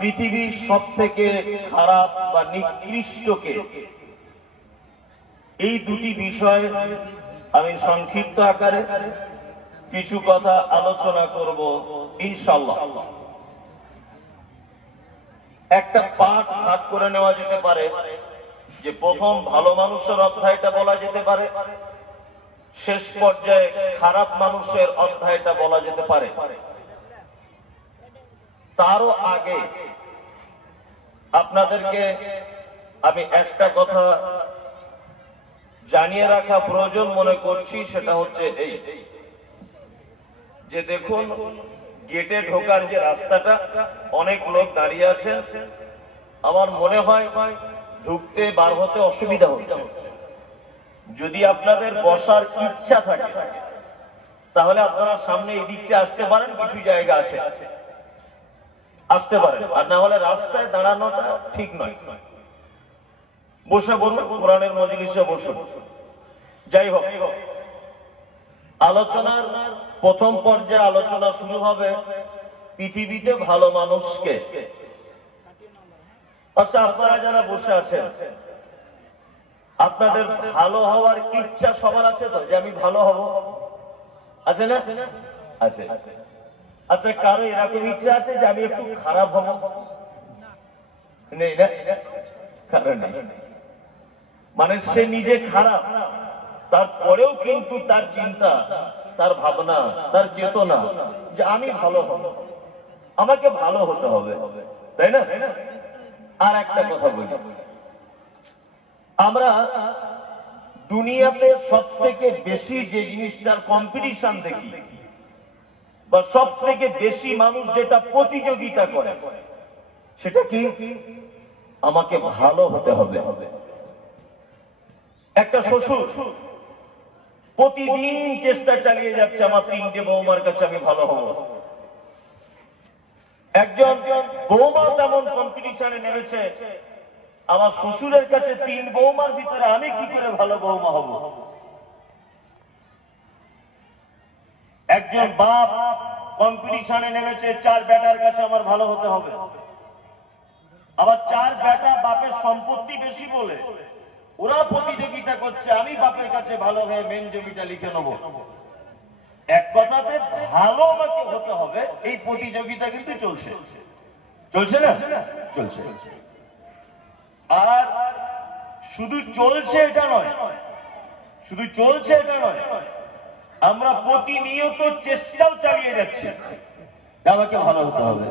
পৃথিবীর সব থেকে খারাপ বা নিকৃষ্টকে, এই দুটি বিষয় আমি সংক্ষিপ্ত আকারে কিছু কথা আলোচনা করব ইনশাআল্লাহ। একটা পাঠ ভাগ করে নেওয়া যেতে পারে যে প্রথম ভালো মানুষের অধ্যায়টা বলা যেতে পারে, শেষ পর্যায়ে খারাপ মানুষের অধ্যায়টা বলা যেতে পারে। তারও আগে আপনাদেরকে আমি একটা কথা জানিয়ে রাখা প্রয়োজন মনে করছি, সেটা হচ্ছে এই যে দেখুন, গেটে ঢোকার যে রাস্তাটা অনেক লোক দাঁড়িয়ে আছেন, আমার মনে হয় ঢুকতে বার হতে অসুবিধা হচ্ছে। যদি আপনাদের বসার ইচ্ছা থাকে তাহলে আপনারা সামনে এই দিকটা আসতে পারেন, কিছু জায়গা আছে আসতে পারেন, আর না হলে রাস্তায় দাঁড়ানোটা ঠিক নয়। বসে বসে কোরআনের মজলিসে বসে। যাই হোক, আলোচনার প্রথম পর্যায়ে আলোচনা শুরু হবে পৃথিবীতে ভালো মানুষকে। আচ্ছা, আপনারা যারা বসে আছেন, আপনাদের ভালো হওয়ার ইচ্ছা সবার আছে তো, যে আমি ভালো হব? আছে না? আছে। আচ্ছা, কারো এরকম ইচ্ছা আছে যে আমি একটু খারাপ হব? নেই না? কারণ নেই। মানে সে নিজে খারাপ, তারপরেও কিন্তু তার চিন্তা, তার ভাবনা, তার চেতনা যে আমি ভালো হব, আমাকে ভালো হতে হবে, তাই না? আর একটা কথা বলি, আমরা দুনিয়াতে সব থেকে বেশি যে জিনিসটার কম্পিটিশন দেখি, বা সব থেকে বেশি মানুষ যেটা প্রতিযোগিতা করে, সেটা কি? আমাকে ভালো হতে হবে। একটা শ্বশুর প্রতিদিন চেষ্টা চালিয়ে যাচ্ছে আমার 3টে বৌমার কাছে আমি ভালো হব। একজন বৌমা তেমন কম্পিটিশনে নেমেছে, আমার শ্বশুরের কাছে 3 বৌমার ভিতরে আমি কি করে ভালো বৌমা হব। একজন বাপ কম্পিটিশনে নেমেছে, 4 বেটার কাছে আমার ভালো হতে হবে। আবার 4 বেটা বাপের সম্পত্তি বেশি বলে ওরা প্রতিযোগিতা করছে, আমি বাপের কাছে ভালো হয়ে মেন জমিটা লিখে নেব। এক কথাতে ভালো আমাকে হতে হবে, এই প্রতিযোগিতা কিন্তু চলছে, চলছে না? চলছে। আর শুধু চলছে এটা নয়, শুধু চলছে এটা নয়, আমরা প্রতিনিয়ত চেষ্টাও চালিয়ে যাচ্ছি আমাকে ভালো হতে হবে।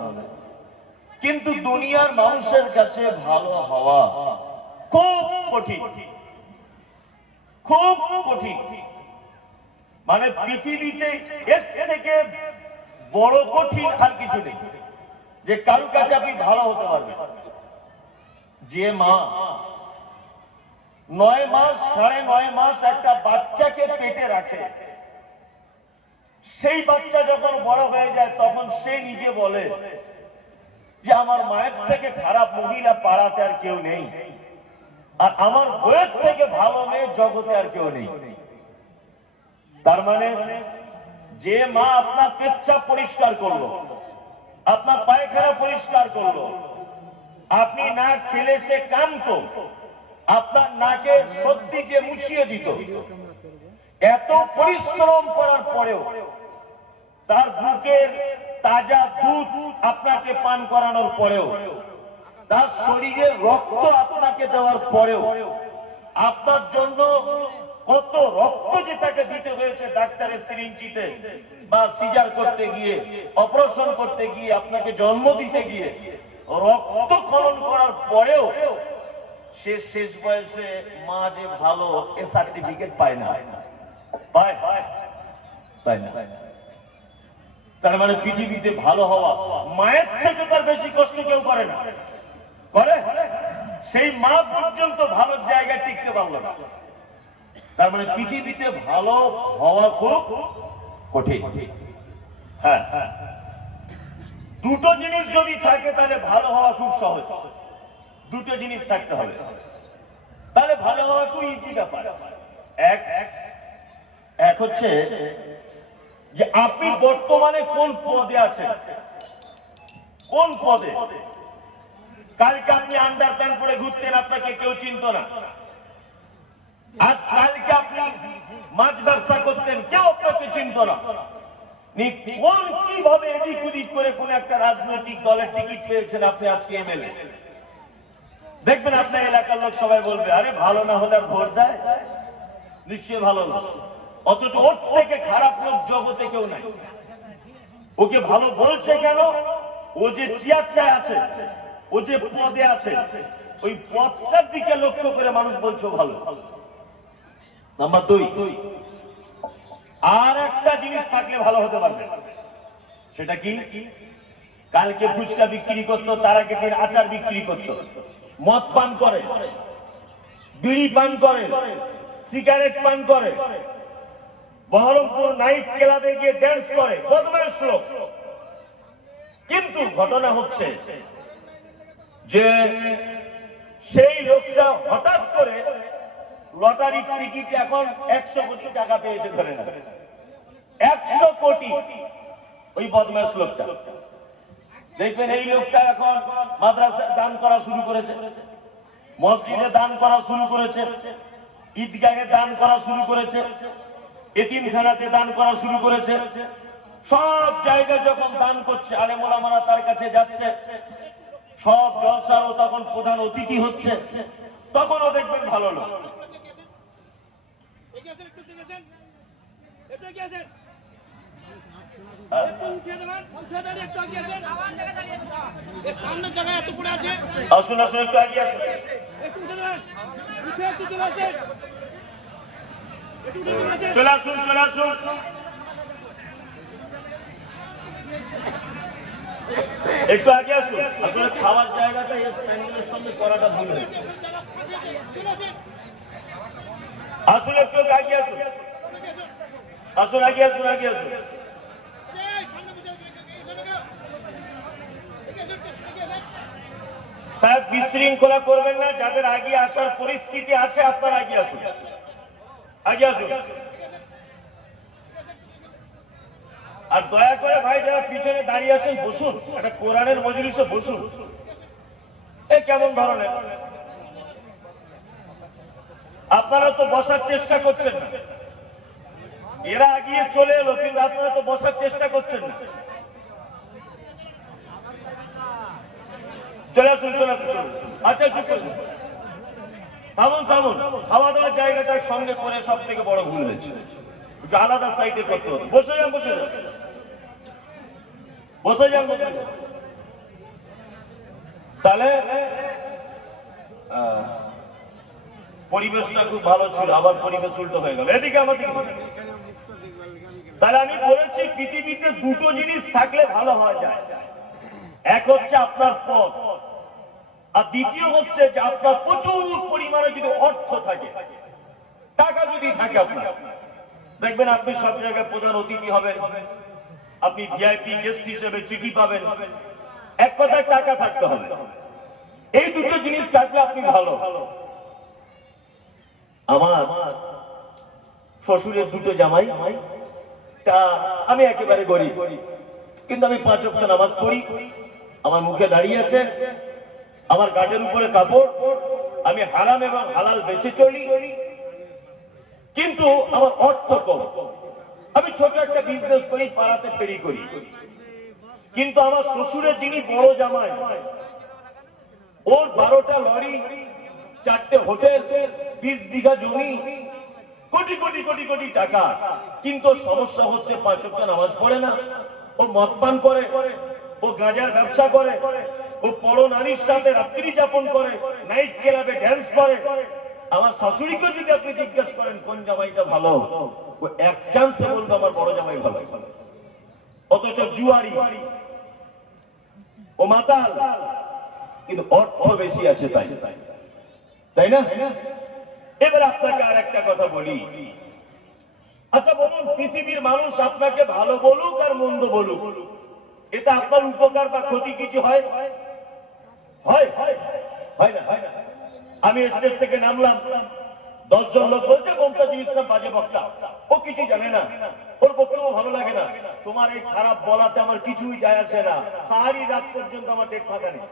কিন্তু দুনিয়ার মানুষের কাছে ভালো হওয়া খুব কঠিন, খুব কঠিন। মানে পৃথিবীতে এর থেকে বড় কঠিন আর কিছু নেই যে কারো কাছে আপনি ভালো হতে পারবেন। যে মা 9 মাস 9.5 মাস একটা বাচ্চাকে পেটে রাখে, সেই বাচ্চা যখন বড় হয়ে যায় তখন সে নিজে বলে যে আমার মায়ের থেকে খারাপ মহিলা পাড়াতে আর কেউ নেই, আর আমার বইয়ের থেকে ভালো মেয়ে জগতে আর কেউ নেই। তার মানে যে মা আপনার পেচ্ছাপ পরিষ্কার করলো, আপনার পায়খানা পরিষ্কার করলো, আপনি না খেলে সে কামতো, আপনার নাকে সত্যি যে মুছিয়ে দিত, এত পরিশ্রম করার পরেও তার বুকের তাজা দুধ আপনাকে পান করানোর পরেও, তার শরীরের রক্ত আপনাকে দেওয়ার পরেও, আপনার জন্য কত রক্ত যে তাকে দিতে হয়েছে ডাক্তারের সিরিঞ্জিতে বা সিজার করতে গিয়ে, অপারেশন করতে গিয়ে, আপনাকে জন্ম দিতে গিয়ে, রক্ত খনন করার পরেও সে শেষ বয়সে মা যে ভালো এ সার্টিফিকেট পায় না। পায়? পায় না। তার মানে পৃথিবীতে ভালো হওয়া মায়ের থেকে তার বেশি কষ্ট কেউ করে না। করে? সেই মা পর্যন্ত ভালো জায়গায় টিকতে পারলো না। তার মানে পৃথিবীতে ভালো হওয়া খুব কঠিন। হ্যাঁ, দুটো জিনিস যদি থাকে তাহলে ভালো হওয়া খুব সহজ। দুটো জিনিস থাকতে হবে, তাহলে ভালো হওয়া খুব ইজি ব্যাপার। এক হচ্ছে যে আপনি বর্তমানে কোন পদে আছেন, কোন পদে। কালকে আপনি আন্ডার প্যান্ট পরে ঘুরতেন, আপনাকে কেউ চিনত না। আজ কালকে আপনি মাছ ব্যবসা করতেন, কেউ আপনাকে চিনত না। কোন কিভাবে এদিক ওদিক করে কোন একটা রাজনৈতিক দলের টিকিট পেয়েছেন আপনি, আজকে এমএলএ। দেখবেন আপনার এলাকার লোক সবাই বলবে, আরে ভালো না হলে আর ভোট দেয়, নিশ্চয়ই ভালো না। অথচ ওর থেকে খারাপ লোক জগতে কেউ নাই। ওকে ভালো বলছে কেন? ও যে চেয়ারটায় আছে, ও যে পদে আছে, ওই পদটার দিকে লক্ষ্য করে মানুষ বলছে ভালো। নাম্বার 2, আর একটা জিনিস থাকলে ভালো হতে পারবে, সেটা কি? কালকে ফুচকা বিক্রি করতো, তার আগে দিন আচার বিক্রি করতো, মদ পান করে, বিড়ি পান করে, সিগারেট পান করে, বহরমপুর নাইট ক্লাবে গিয়ে ড্যান্স করে, বদমাইশ লোক। কিন্তু ঘটনা হচ্ছে যে সেই লোকটা হঠাৎ করে লটারির টিকিট এখন 100 কোটি টাকা পেয়েছে, ধরে না 100 কোটি। ওই বদমাইশ লোকটা, দেখবেন এই লোকটা এখন মাদ্রাসায় দান করা শুরু করেছে, মসজিদে দান করা শুরু করেছে, ঈদগাহে দান করা শুরু করেছে, এতিমখানাতে দান করা শুরু করেছে। সব জায়গায় যখন দান করছে, আলেম ওলামারা তার কাছে যাচ্ছে, সব জলসারও তখন প্রধান অতিথি হচ্ছে, তখনও দেখবেন ভালো লোক। আসুন আসুন, একটু আগে আসুন। চলে আসুন, চলে আসুন। একটু আগে আসুন। আসলে খাওয়ার জায়গাটা এই প্যান্ডেলের সঙ্গে করাটা ভুল হয়েছে। আসুন, একটু আগে আসুন। আসুন, আগে আসুন, আগে আসুন। তার বিশৃঙ্খলা করবেন না। যাদের আগে আসার পরিস্থিতি আছে, আপনার আগে আসুন, আগে আসুন। আর দয়া করে ভাই, যারা পিছনে দাঁড়িয়ে আছেন বসুন, একটা কোরআনের মজলিসে বসুন। এ কেমন ধরনের? আপনারা তো বসার চেষ্টা করছেন না। এরা আগিয়ে চলে এলো, কিন্তু আপনারা তো বসার চেষ্টা করছেন না। চলে আসুন, চলে আসুন। আচ্ছা, চুপ করুন, থামুন, থামুন। খাওয়া দাওয়ার জায়গাটার সঙ্গে করে সব থেকে বড় ভুল হয়েছে। আলাদা সাইডে করতে হতো। বসে যান, বসে যান, বসে যান, বসে যান। তাহলে পরিবেশটা খুব ভালো ছিল, আবার পরিবেশ উল্টো হয়ে গেল। এদিকে আমাদের, তাহলে আমি বলেছি পৃথিবীতে দুটো জিনিস থাকলে ভালো হয়ে যায়। এক হচ্ছে আপনার পথ, আর দ্বিতীয় হচ্ছে যে আপনার প্রচুর পরিমাণে যদি অর্থ থাকে, টাকা যদি থাকে আপনার, দেখবেন আপনি সব জায়গায় প্রধান অতিথি হবেন, আপনি ভিআইপি গেস্ট হিসেবে চিঠি পাবেন। এক কথায় টাকা থাকতে হবে। এই দুটো জিনিস থাকলে আপনি ভালো। আমার শ্বশুরের দুটো জামাই, তা আমি একেবারে গরিব, কিন্তু আমি 5 ওয়াক্ত নামাজ পড়ি, আমার মুখে দাঁড়িয়ে আছে, আমার গাটের উপরে কাপড়, আমি হারাম এবং হালাল বেঁচে চলি, কিন্তু আমার অর্থ কম। আমি ছোট একটা বিজনেস করি, পাড়াতে ফেরি করি, কিন্তু আমার শ্বশুরের যিনি বড় জামাই, ওর 12টা লরি, 4টে হোটেল, 20 বিঘা জমি, কোটি কোটি কোটি কোটি টাকা, কিন্তু সমস্যা হচ্ছে 5 ওয়াক্ত নামাজ পড়ে না। ও মদ পান করে, ও গাঁজার ব্যবসা করে, ও পর নারীর সাথে রাত্রি যাপন করে, নাইট ক্লাবে ড্যান্স করে। আমার শাশুড়িকে যদি আপনি জিজ্ঞাসা করেন কোন জামাইটা ভালো, ও এক চান্সে বলবে আমার বড় জামাই ভালো। অথচ জুয়ারি, ও মাতাল, কিন্তু অর্থ বেশি আছে, তাই না? এবার আপনাকে আর একটা কথা বলি। আচ্ছা বলুন, পৃথিবীর মানুষ আপনাকে ভালো বলুক আর মন্দ বলুক, এটা আপনার উপকার বা ক্ষতি কিছু হয়? হয় না। আমি স্টেজ থেকে নামলাম, 10 জন লোক বলছে মমতাজুল ইসলাম বাজে বক্তা, ও কিছু জানে না, ওর বক্তব্য ভালো লাগে না। তোমার এই খারাপ বলাতে আমার কিছুই যায় আসে না। সাহারি রাত পর্যন্ত আমার ডেট ফাঁকা নেই।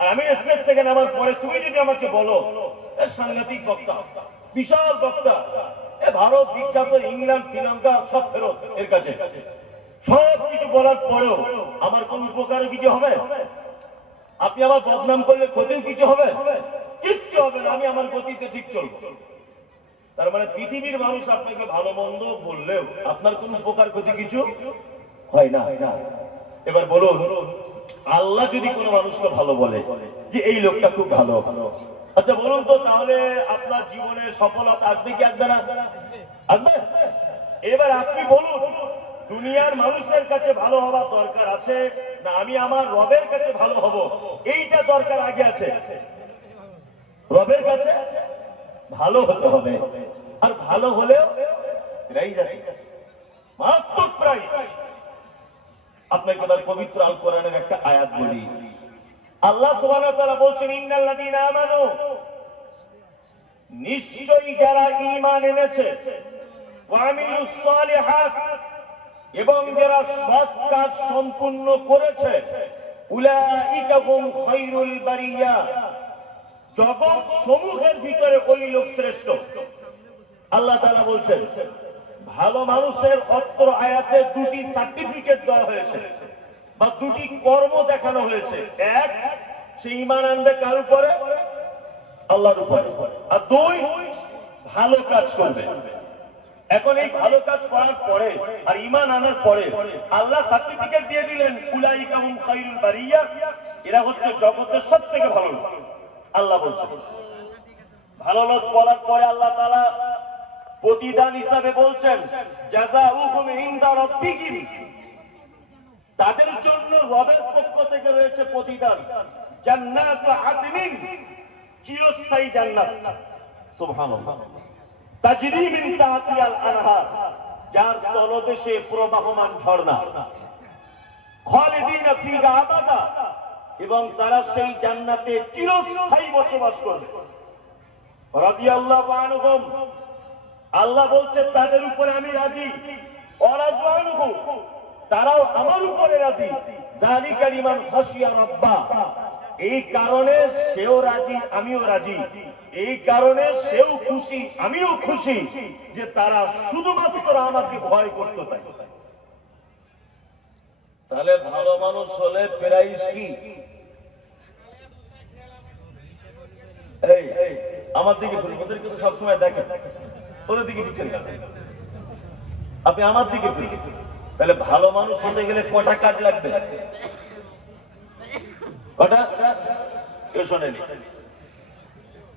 আর আমি স্টেজ থেকে নামার পরে তুমি যদি আমাকে বলো সাংঘাতিক বক্তা, বিশাল বক্তা, ভারত বিখ্যাত, ইংল্যান্ড শ্রীলঙ্কা সব ফেরত এর কাছে, সব কিছু বলার পরেও আমার কোন উপকারও কিছু হবে? আপনি আমার বদনাম করলে ক্ষতিও কিছু হবে? কিচ্ছু হবে না, আমি আমার গতিতে ঠিক চলবো। তার মানে পৃথিবীর মানুষ আপনাকে ভালো মন্দ বললেও আপনার কোন উপকার ক্ষতি কিছু হয় না। এবার বলুন, আল্লাহ যদি কোনো মানুষকে ভালো বলে যে এই লোকটা খুব ভালো, আচ্ছা বলুন তো, তাহলে আপনার জীবনে সফলতা আসবে কি আসবে না? আসবে। এবার আপনি বলুন, দুনিয়ার মানুষের কাছে ভালো হওয়ার দরকার আছে না আমি আমার রবের কাছে ভালো হব, এইটা দরকার আগে আছে? রবের কাছে ভালো হতে হবে, আর ভালো হলেও প্রাইজ আছে, মারাত্মক প্রাইজ। আপনাকে এবার পবিত্র আল কোরআনের একটা আয়াত বলি। আল্লাহ সুবহানাহু ওয়া তাআলা বলছেন, ইন্নাল্লাযীনা আমানু, নিশ্চয়ই যারা ঈমান এনেছে, ওয়া আমিলুস সালিহাত, এবং যারা সৎ কাজ সম্পূর্ণ করেছে, উলাইকা হুম খায়রুল বারিয়া, জগৎ সমূহের ভিতরে ওই লোক শ্রেষ্ঠ। আল্লাহ তাআলা বলছেন, ভালো মানুষের অত্র আয়াতে দুটি সার্টিফিকেট দেওয়া হয়েছে বা দুটি কর্ম দেখানো হয়েছে। এক, সে ঈমান আনবে কার উপরে? আল্লাহর উপরে। আর দুই, ভালো কাজ করবে। এখন এই ভালো কাজ করার পরে আর ঈমান আনার পরে আল্লাহ সার্টিফিকেট দিয়ে দিলেন, উলাইকা হুম খায়রুল বারিয়া, এরা হচ্ছে জগতের সবথেকে ভালো লোক। আল্লাহ বলছেন, ভালো লোক বলার পরে আল্লাহ তাআলা প্রতিদান হিসাবে বলছেন, জাযাউহুম ইনদা রাব্বিহিম, তাদের জন্য রবের পক্ষ থেকে রয়েছে প্রতিদান, জান্নাতু আদনিন, চিরস্থায়ী জান্নাত। সুবহানাল্লাহ। তাজরি মিন তাহতিহাল আনহার, যার তলদেশে প্রবাহমান ঝর্ণা। খালিদিনা ফিহা আবাদা, এবং তারা সেই জান্নাতে চিরস্থায়ী বসবাস করবে। রাদিয়াল্লাহু আনহুম, আল্লাহ বলছেন তাদের উপরে আমি রাজি। ওয়ারাদু আনহু, তারাও আমার উপরে রাজি। যালিকা লিমান খাশিয়া রাব্বা, এই কারণে সেও রাজি আমিও রাজি, এই কারণে সেও খুশি আমিও খুশি যে তারা শুধুমাত্র আমাকে ভয় করতে পারে। তাহলে ভালো মানুষ হলে প্রাইজ কি? এই আমার দিকে ঘুরে, ওদেরকে তো সবসময় দেখেন, ওদের দিকে পিছন কাটে, আপনি আমার দিকে ঘুরে। তাহলে ভালো মানুষ হতে গেলে কটা কাজ লাগবে? কটা? কেউ শোনেনি।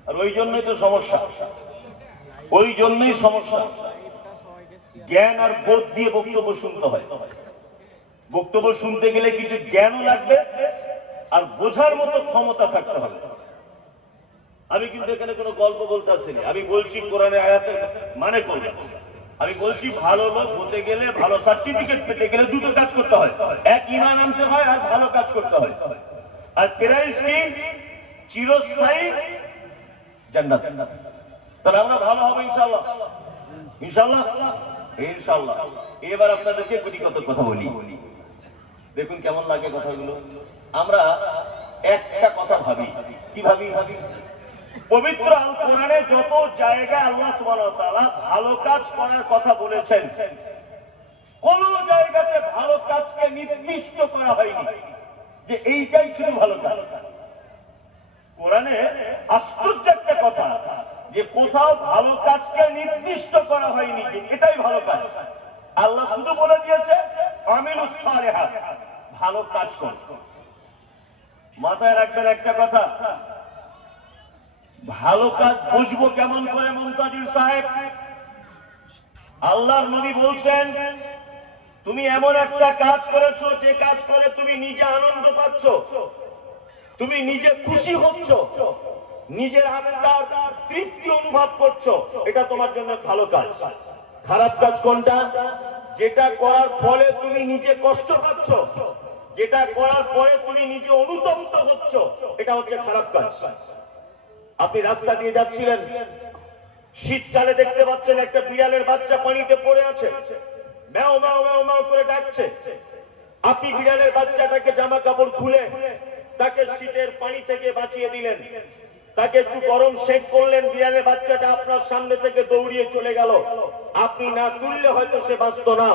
আর ওই জন্যই তো সমস্যা, ওই জন্যই সমস্যা। জ্ঞান আর বোধ দিয়ে বক্তব্য শুনতে হয়। বক্তব্য শুনতে গেলে কিছু জ্ঞানও লাগবে আর বোঝার মতো ক্ষমতা থাকতে হবে। আমি কিন্তু এখানে কোনো গল্প বলতে আসিনি, আমি বলছি কোরআনের আয়াতের মানে করব। আমি বলছি ভালো লোক হতে গেলে, ভালো সার্টিফিকেট পেতে গেলে দুটো কাজ করতে হয়, এক ঈমান আনতে হয় আর ভালো কাজ করতে হয়। আর প্রাইজ কি? চিরস্থায়ী জান্নাত। তাহলে আমরা ভালো হবে ইনশাআল্লাহ, ইনশাআল্লাহ, ইনশাআল্লাহ। এবার আপনাদেরকে গুটিগত কথা বলি, দেখুন কেমন লাগে কথাগুলো। আমরা একটা কথা ভাবি, কি ভাবি? পবিত্র আল কোরআনে যত জায়গায় আল্লাহ সুবহানাহু ওয়া তাআলা ভালো কাজ করার কথা বলেছেন, কোন জায়গাতে ভালো কাজকে নির্দিষ্ট করা হয়নি যে এইটাই শুধু ভালো কাজ। কোরআনে আশ্চর্য একটা কথা যে কোথাও ভালো কাজকে নির্দিষ্ট করা হয়নি যে এটাই ভালো কাজ। আল্লাহ শুধু বলে দিয়েছে আমিলুস সালিহাত, ভালো কাজ কর। মাথায় রাখবেন একটা কথা, ভালো কাজ বুঝবো কেমন করে মুনতাজির সাহেব? আল্লাহর নবী বলছেন, তুমি এমন একটা কাজ করেছো যে কাজ করে তুমি নিজে আনন্দ পাচ্ছ, তুমি নিজে খুশি হচ্ছ, নিজের আত্মার তৃপ্তি অনুভব করছো, এটা তোমার জন্য ভালো কাজ। খারাপ কাজ কোনটা? যেটা করার ফলে তুমি নিজে কষ্ট পাচ্ছ, যেটা করার পরে তুমি নিজে অনুতপ্ত হচ্ছ, এটা হচ্ছে খারাপ কাজ। আপনি রাস্তা দিয়ে যাচ্ছিলেন, শীতকালে দেখতে পাচ্ছেন একটা বিড়ালের বাচ্চা পানিতে পড়ে আছে, ম্যাও ম্যাও ম্যাও ম্যাও করে ডাকছে। আপনি বিড়ালের বাচ্চাটাকে জামা কাপড় খুলে তাকে তাকে শীতের পানি থেকে বাঁচিয়ে দিলেন, তাকে একটু গরম সেক করলেন, বিড়ালের বাচ্চাটা আপনার সামনে থেকে দৌড়িয়ে চলে গেল, আপনি না তুললে হয়তো সে বাঁচত না।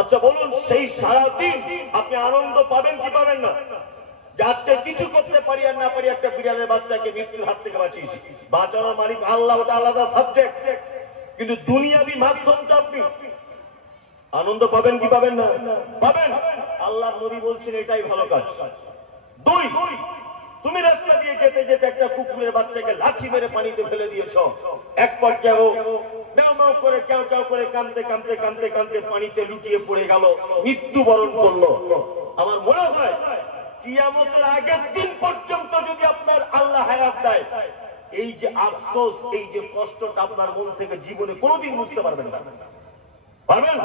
আচ্ছা বলুন, সেই সারাদিন আপনি আনন্দ পাবেন কি পাবেন না? যে আজকে কিছু করতে পারি আর না পারি, একটা বিড়ালের বাচ্চাকে মৃত্যুর হাত থেকে বাঁচিয়েছি। বাঁচানোর মালিক আল্লাহ, ওটা আলাদা সাবজেক্ট। কিন্তু দুনিয়াবি মাধ্যমটা আপনি আনন্দ পাবেন কি পাবেন না? পাবেন। আল্লাহর নবী বলছেন এটাই ভালো কাজ। দুই, তুমি রাস্তা দিয়ে যেতে যেতে একটা কুকুরের বাচ্চাকে লাঠি মেরে পানিতে ফেলে দিয়েছ, এক পর্যায়ে ম্যাও ম্যাও করে কেউ কেউ করে কাঁদতে কাঁদতে কাঁদতে কাঁদতে পানিতে লুটিয়ে পড়ে গেল, মৃত্যুবরণ করলো। আমার মনে হয় কিয়ামতের আগের দিন পর্যন্ত যদি আপনার আল্লাহ হায়াত দেয়, এই যে আফসোস, এই যে কষ্টটা আপনার মন থেকে জীবনে কোনোদিন বুঝতে পারবেন না। পারবেন?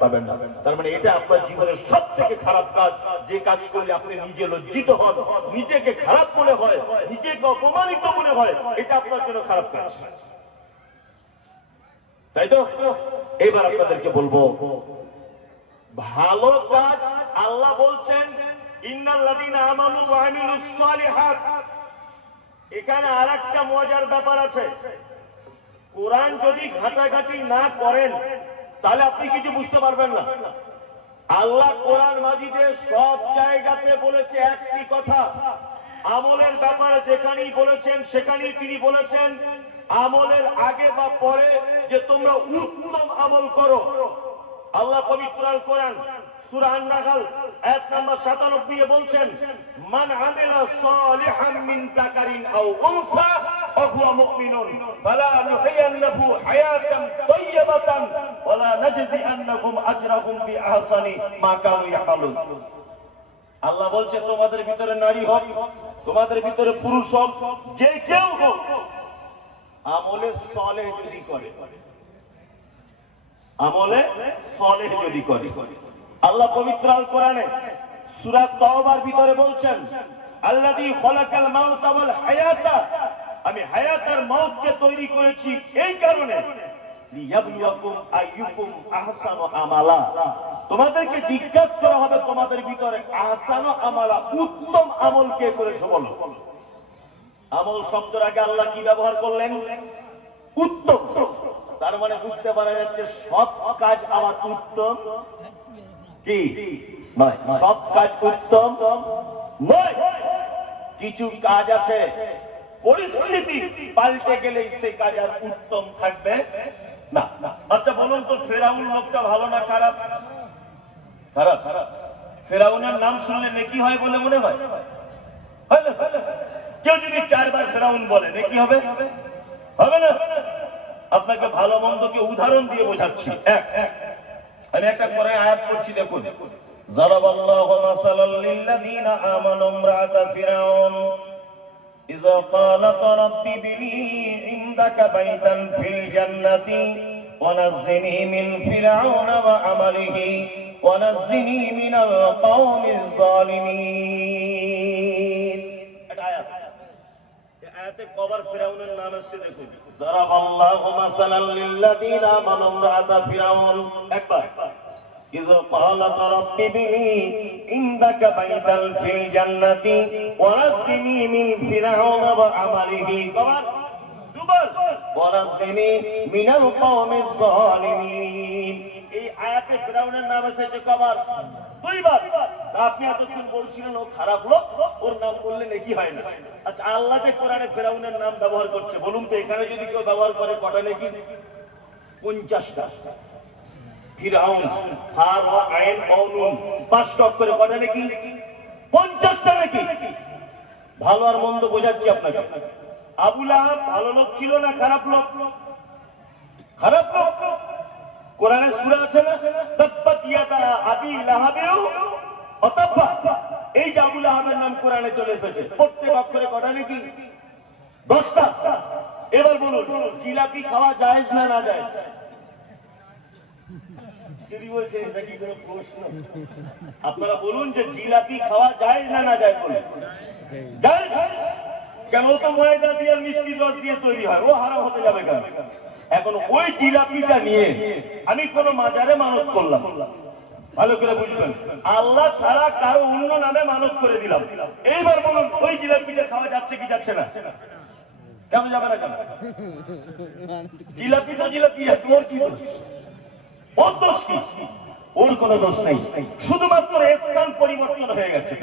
পারবেন না। তার মানে এটা আপনার জীবনের সব থেকে খারাপ কাজ। যে কাজ করলে আপনি নিজে লজ্জিত হন, নিজেকে খারাপ মনে হয়, নিজেকে অপমানিত মনে হয়, এটা আপনার জন্য খারাপ কাজ, তাই তো? এবার আপনাদেরকে বলবো ভালো কাজ। আল্লাহ বলছেন ইন্নাল্লাযীনা আমানু ওয়া আমিলুস সালিহাত। এখানে আরেকটা মজার ব্যাপার আছে। কোরআন যদি ঘাটাঘাটি না করেন তাহলে আপনি কিছু বুঝতে পারবেন না। আল্লাহ কোরআন মাজিদে সব জায়গাতে বলেছে একটি কথা, আমলের ব্যাপারে যেখানেই বলেছেন সেখানেই তিনি বলেছেন আমলের আগে বা পরে যে তোমরা উত্তম আমল করো। আল্লাহ পবিত্র আল কোরআন সূরা আন-নাহল আয়াত নাম্বার 97 এ বলছেন মান আমিলা সালিহাম মিন যাকারিন আও উনসা ওয়া হুয়া মুমিনুন ফালা নুহয়িন্নাহু হায়াতান তাইয়্যিবাতান ওয়া লা নাজজিআন্নাহুম আজরাহুম বিআহসানি মা কানু ইয়ামালুন। আল্লাহ বলছে তোমাদের ভিতরে নারী হোক, তোমাদের ভিতরে পুরুষ হোক, যে কেউ হোক, আমলে সালেহ যদি করে, আমলে সালেহ যদি করে। আল্লাহ পবিত্র আল কোরআনে সূরা তাওবার ভিতরে বলছেন আল্লাযী খালাকাল মাউতা ওয়াল হায়াতা, আমি হায়াত আর মওতকে তৈরি করেছি এই কারণে লিয়াবলুয়াকুম আইয়ুকুম আহসানু আমালা, তোমাদেরকে জিজ্ঞাসা করা হবে তোমাদের ভিতরে আহসানু আমালা, উত্তম আমল কে করেছো বলো। আমল শব্দের আগে আল্লাহ কি ব্যবহার করলেন? উত্তম। তার মানে বুঝতে পারা যাচ্ছে সব কাজ আমার উত্তম কি নয়, সব কাজ উত্তম নয়। কিছু কাজ আছে পরিস্থিতি পাল্টে গেলেই সে কাজ আর উত্তম থাকবে না। আচ্ছা বলুন তো, ফেরাউন লোকটা ভালো না খারাপ? খারাপ। ফেরাউনের নাম শুনলে নেকি হয় বলে মনে হয়? কেউ যদি 4 বার ফেরাউন বলে নেকি হবে? হবে না। আপনাকে ভালো মন্দকে উদাহরণ দিয়ে বোঝাচ্ছি। আমি একটা কোরআন আয়াত পড়ছি, দেখুন। যারাবাল্লাহু মাসালাল লিল্লাযীনা আমানু ইমরাআতা ফিরাউন ইযা ক্বালাত রাব্বি বিনি ইনদাকা বাইতান ফিল জান্নাতি ওয়া নাজ্জিনি মিন ফিরাউনা ওয়া আমালিহি ওয়া নাজ্জিনি মিনাল কওমিজ জালিমিন। এটা আয়াত। এই আয়াতে কবার ফিরাউনের নাম আসছে দেখুন। যারাবাল্লাহু মাসালাল লিল্লাযীনা আমানু ইমরাআতা ফিরাউন, একবার। إذ قالت رب ابني عندك بيتا في الجنة ونجني من فرعون وعمله ونجني من القوم الظالمين। এই আয়াতে ফিরাউনের নাম এসেছে কবার? 2 বার। আপনি এতক্ষণ বলছিলেন ও খারাপ লোক, ওর নাম বললে নেকি হয় না। আচ্ছা আল্লাহ যে কোরআনে ফিরাউনের নাম ব্যবহার করছে, বলুন তো এখানে যদি কেউ ব্যবহার করে কটা নেকি? 50টা। ফিরাউন হার ও আইন বাউনুন 5 অক্ষরে কটা নাকি? 50টা নাকি। ভালো আর মন্দ বোঝাচ্ছি আপনাকে। আবু লাহাব ভালো লোক ছিল না খারাপ লোক? খারাপ লোক। কোরআনে সূরা আছে না, তাব্বাত ইয়াদা আবি লাহাবিউ ওয়া তাব্বা। এই যে আবু লাহাবের নাম কোরআনে চলে এসেছে, প্রত্যেক অক্ষরে কটা নাকি? 10টা। এবার বলুন জিলাপি খাওয়া জায়েজ না না জায়েজ? আপনারা বলুন যে জিলাপি খাওয়া যায় না না যায়? বলুন কেন? তো ময়দা দিয়ে মিষ্টির রস দিয়ে তৈরি হয়, ও হারাম হতে যাবে কেন? এখন ওই জিলাপিটা নিয়ে আমি কোন মাজারে মানত করলাম, ভালো করে বুঝবেন, আল্লাহ ছাড়া কারো অন্য নামে মানত করে দিলাম। এইবার বলুন ওই জিলাপিটা খাওয়া যাচ্ছে কি যাচ্ছে না? কেন যাবে না? কেন? জিলাপি তো জিলাপি আছে, ওর কি দোষ? ওর দোষ কি? ওর কোনো দোষ নেই, শুধুমাত্র স্থান পরিবর্তন হয়ে গেছে।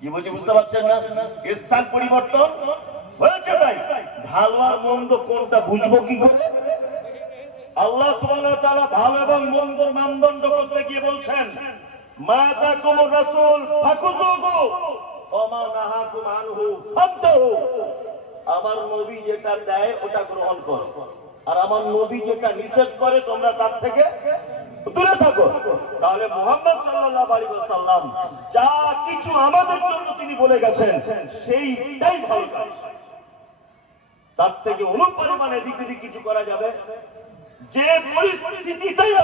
কি বলছি বুঝতে পারছেন না? স্থান পরিবর্তন হয়েছে, তাই ভালো আর মন্দ কোনটা বুঝবো কি করে? আল্লাহ সুবহানাহু ওয়া তাআলা ভালো এবং মন্দর মানদণ্ড করতে গিয়ে বলছেন, মা তাকুমুর রাসূল ফাকুযুহু ওয়া মা নাহাকুম আনহু ফাদহু। আমার নবী যেটা দেয় ওটা গ্রহণ করো, আর আমার নবী যেটা নিষেধ করে তোমরা তার থেকে দূরে থাকো। তাহলে মুহাম্মদ সাল্লাল্লাহু আলাইহি ওয়াসাল্লাম যা কিছু আমাদের জন্য তিনি বলে গেছেন সেইটাই ভালো কাজ। তার থেকে অনুপরিমাণে এদিক ওদিক কিছু করা যাবে? যে পরিস্থিতিতেই